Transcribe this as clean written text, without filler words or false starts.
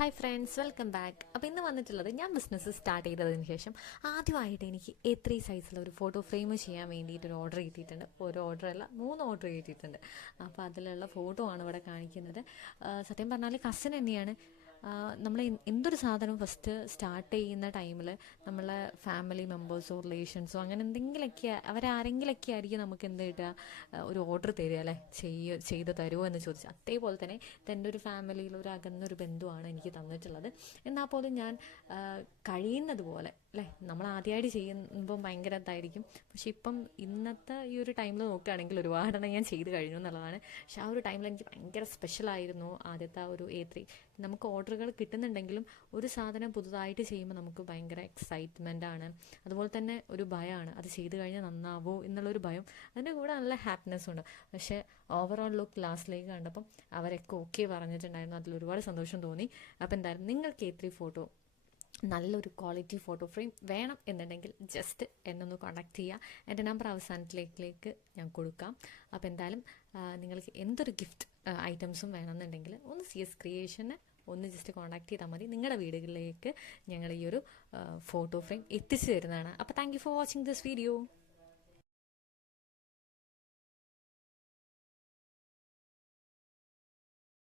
Hi friends, welcome back. അപ്പോൾ ഇന്ന് വന്നിട്ടുള്ളത് ഞാൻ ബിസിനസ് സ്റ്റാർട്ട് ചെയ്തതിന് ശേഷം ആദ്യമായിട്ട് എനിക്ക് A3 സൈസിൽ ഒരു ഫോട്ടോ ഫ്രെയിം ചെയ്യാൻ വേണ്ടിയിട്ട് ഒരു ഓർഡർ കിട്ടിയിട്ടുണ്ട്. ഒരു ഓർഡർ അല്ല, 3 ഓർഡർ കിട്ടിയിട്ടുണ്ട്. അപ്പോൾ അതിലുള്ള ഫോട്ടോ ആണ് ഇവിടെ കാണിക്കുന്നത്. സത്യം പറഞ്ഞാൽ കസിൻ തന്നെയാണ്. നമ്മൾ എന്തൊരു സാധനവും ഫസ്റ്റ് സ്റ്റാർട്ട് ചെയ്യുന്ന ടൈമിൽ നമ്മളെ ഫാമിലി മെമ്പേഴ്സോ റിലേഷൻസോ അങ്ങനെ എന്തെങ്കിലുമൊക്കെ അവരാരെങ്കിലൊക്കെ ആയിരിക്കും നമുക്ക് എന്ത് കിട്ടുക, ഒരു ഓർഡർ തരിക അല്ലേ, ചെയ്ത് തരുമോ എന്ന് ചോദിച്ചു. അതേപോലെ തന്നെ എൻ്റെ ഒരു ഫാമിലിയിൽ ഒരു അകന്നൊരു ബന്ധുവാണ് എനിക്ക് തന്നിട്ടുള്ളത്. എന്നാൽ പോലും ഞാൻ കഴിയുന്നത് പോലെ അല്ലേ, നമ്മൾ ആദ്യമായിട്ട് ചെയ്യുമ്പം ഭയങ്കര ഇതായിരിക്കും. പക്ഷെ ഇപ്പം ഇന്നത്തെ ഈ ഒരു ടൈമിൽ നോക്കുകയാണെങ്കിൽ ഒരുപാടെണ്ണം ഞാൻ ചെയ്ത് കഴിഞ്ഞു എന്നുള്ളതാണ്. പക്ഷെ ആ ഒരു ടൈമിൽ എനിക്ക് ഭയങ്കര സ്പെഷ്യലായിരുന്നു ആദ്യത്തെ ഒരു A3. നമുക്ക് ഓർഡറുകൾ കിട്ടുന്നുണ്ടെങ്കിലും ഒരു സാധനം പുതുതായിട്ട് ചെയ്യുമ്പോൾ നമുക്ക് ഭയങ്കര എക്സൈറ്റ്മെൻ്റ് ആണ്. അതുപോലെ തന്നെ ഒരു ഭയമാണ്, അത് ചെയ്ത് കഴിഞ്ഞാൽ നന്നാവോ എന്നുള്ളൊരു ഭയം. അതിൻ്റെ കൂടെ നല്ല ഹാപ്പിനെസ്സും ഉണ്ട്. പക്ഷേ ഓവറോൾ ലുക്ക് ലാസ്റ്റിലേക്ക് കണ്ടപ്പം അവരൊക്കെ ഓക്കെ പറഞ്ഞിട്ടുണ്ടായിരുന്നു. അതിൽ ഒരുപാട് സന്തോഷം തോന്നി. അപ്പോൾ എന്തായാലും നിങ്ങൾക്ക് A3 ഫോട്ടോ, നല്ലൊരു ക്വാളിറ്റി ഫോട്ടോ ഫ്രെയിം വേണം എന്നുണ്ടെങ്കിൽ ജസ്റ്റ് എന്നൊന്ന് കോൺടാക്ട് ചെയ്യുക. എൻ്റെ നമ്പർ അവസാനത്തിലേക്ക് ഞാൻ കൊടുക്കാം. അപ്പോൾ എന്തായാലും നിങ്ങൾക്ക് എന്തൊരു ഗിഫ്റ്റ് ഐറ്റംസും വേണമെന്നുണ്ടെങ്കിൽ ഒന്ന് CS ക്രിയേഷന് ഒന്ന് ജസ്റ്റ് കോൺടാക്ട് ചെയ്താൽ മതി. നിങ്ങളുടെ വീടുകളിലേക്ക് ഞങ്ങൾ ഈ ഒരു ഫോട്ടോ ഫ്രെയിം എത്തിച്ചു തരുന്നതാണ്. അപ്പോൾ thank you for watching this video.